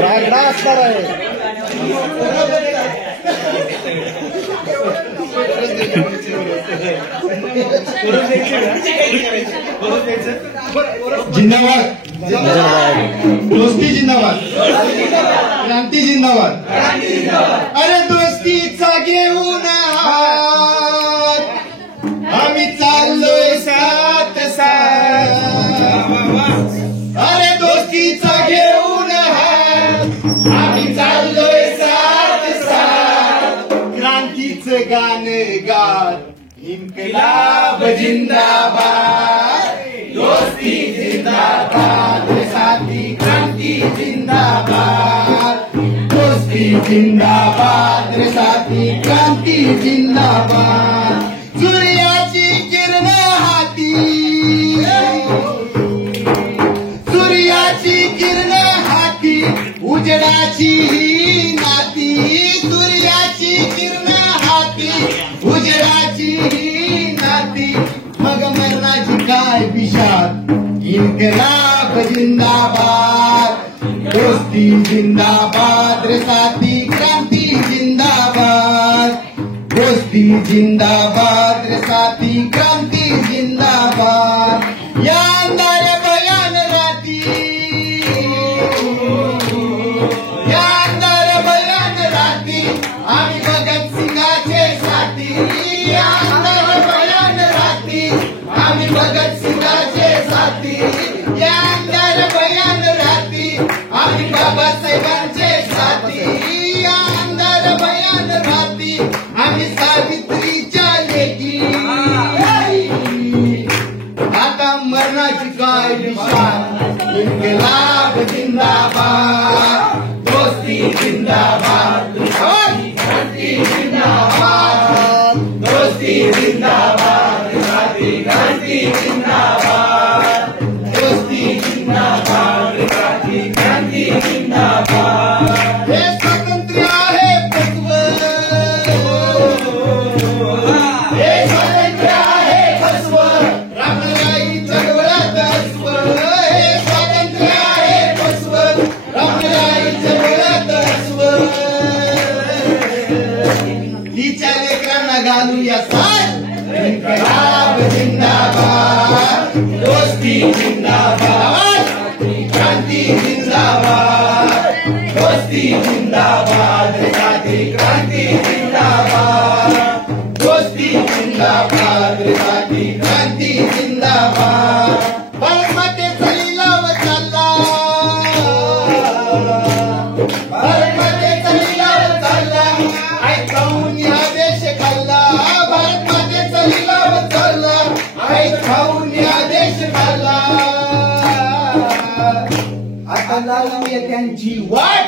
रागडा असणार आहे। जिंदाबाद, दोस्ती जिंदाबाद, क्रांती जिंदाबाद। अरे दोस्तीचा घेऊन हात आम्ही चाललोय साथ साथ। अरे दोस्तीचा घेऊन हात आम्ही चाललोय साथ साथ। क्रांतीचं गाणं गात इन्कलाब जिंदाबाद, दोस्ती जिंदाबाद, साथी क्रांती जिंदाबाद। दोस्ती जिंदाबाद, साथी क्रांती जिंदाबाद। सूर्याची किरण हाती, सूर्याची किरण हाती, उजेडाची ही नाती। सूर्याची किरण हाती, उजेडाची ही नाती। मग मरणाची काय पिशाच, इन्कलाब जिंदाबाद, दोस्ती जिंदाबाद, साथी क्रांती जिंदाबाद। दोस्ती जिंदाबाद, साथी क्रांती जिंदाबाद। या अंधार बयान राती, या अंधार बयान राती आम्ही भगत सिंगाचे साथी। या अंधार बयान राती आम्ही भगत सिंगाचे साथी। या अंधार बयान राती आम्ही बाबासाहेबांचे साथी। या अंधार बयान राती आम्ही सावित्रीच्या लेकी। आता मरणाची काय विशाल, इन्कलाब जिंदाबाद, दोस्ती जिंदाबाद, क्रांती जिंदाबाद। दोस्ती जिंदाबाद, साथी क्रांती जिंदाबाद। दोस्ती जिंदाबाद, साथी क्रांती जिंदाबाद। हे स्वातंत्र्य आहे तत्व, हे स्वातंत्र्य आहे फसव, रामराई चळवळात अस्व। हे स्वातंत्र्य आहे फसव, रामराई चळवळात अस्व। तिच्या लेकरांना घालूया साथ, इन्कलाब जिंदाबाद, दोस्ती जिंदाबाद, क्रांती जिंदाबाद। दोस्ती जिंदाबाद, साथी क्रांती जिंदाबाद। दोस्ती जिंदाबाद, साथी क्रांती जिंदाबाद। भारतमातेचा लिलाव चालला, भारतमातेचा लिलाव चालला, ऐकावून या देश खाल्ला। भारतमातेचा लिलाव चालला, ऐकावून या देश खाल्ला। आता लावूया त्यांची वाट,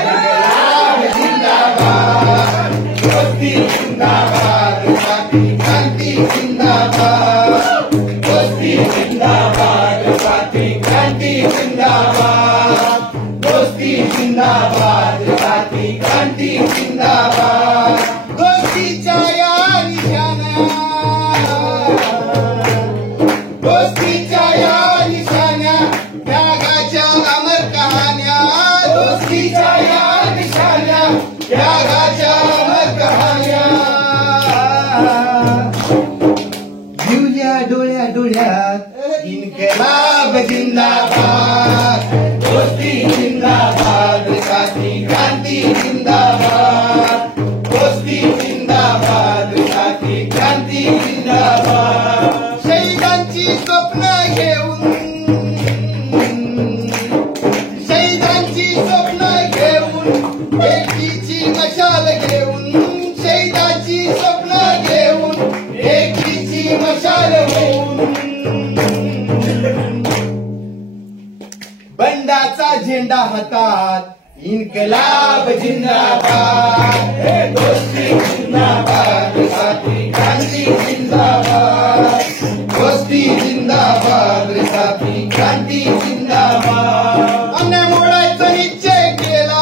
इन्कलाब जिंदाबाद, दोस्ती जिंदाबाद, साथी क्रांती जिंदाबाद। दोस्ती जिंदाबाद, साथी क्रांती जिंदाबाद। दोस्ती जिंदाबाद, साथी क्रांती जिंदाबाद। दोस्तीच्या या निशाणा, दोस्तीच्या या निशाण्या, त्यागाच्या अमर कहाण्या। दोस्तीच्या या निशाण्या, त्यागाच्या अमर कहाण्या। जिवल्या डोळ्या डोळ्यात इन्कलाब जिंदाबाद, दोस्ती जिंदाबाद, साथी क्रांती जिंदाबाद। दोस्ती जिंदाबाद, साथी क्रांती जिंदाबाद। शहीदांची स्वप्न घेऊन, शहीदांची स्वप्न घेऊन, एकीची मशाल घेऊन। शहीदांची स्वप्न घेऊन, एकीची मशाल होऊन। बंडाचा झेंडा हातात, इन्कलाब जिंदाबाद। दोस्ती जिंदाबाद, साथी क्रांती जिंदाबाद। दोस्ती जिंदाबाद, साथी क्रांती जिंदाबाद। अन्य मोडायचा निश्चय केला,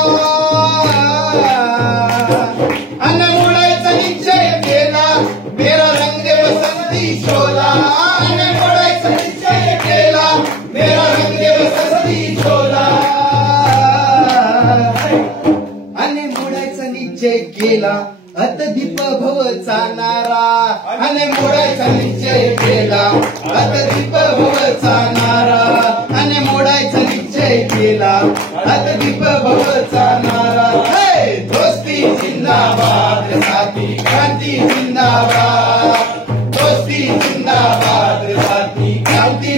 अन्य मोडायचा निश्चय केला, मेरा रंग बसंती शोभा। निश्चय केला अतदीप भवचा नारा आणि मोडायचा निश्चय केला अतदीप भवचा नारा आणि मोडायचा निश्चय केला अतदीप भवचा नारा हे दोस्ती जिंदाबाद साथी क्रांती जिंदाबाद दोस्ती जिंदाबाद साथी क्रांती